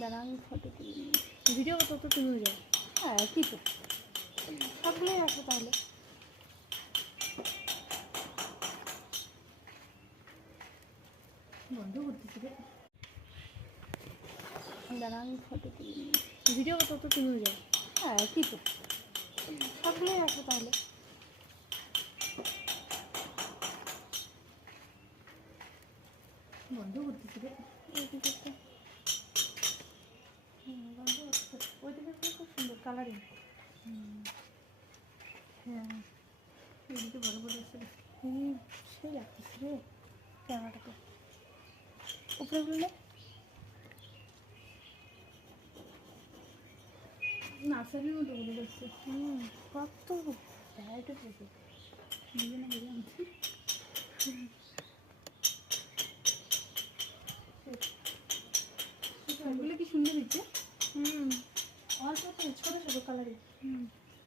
দাঁড়া আমি ফটো তুলি। ভিডিও কত তো তুমি যাও। হ্যাঁ কী তো সবগুলোই আসো তাহলে। বন্ধ করতেছি রে। দাঁড়া আমি ফটো তুলি। ভিডিও কত তো তুমি যাও। হ্যাঁ কী তো সবগুলোই আসো তাহলে। বন্ধ করতেছি রে। এইদিকে একটা বন্ধ করতে ওই দিকে খুব সুন্দর কালারিং। হ্যাঁ এদিকে বড় বড় আছে রে। সেই রাখতেছি রে ক্যামেরাটাকে উপরে বললে নার্সারির মতো বলে যাচ্ছে। কত ভ্যারাইটি হয়েছে। দুজনে বেরিয়ে আনছি। এগুলো কি সুন্দর হচ্ছে। হুম অল্প ছোটো ছোটো কালারিং।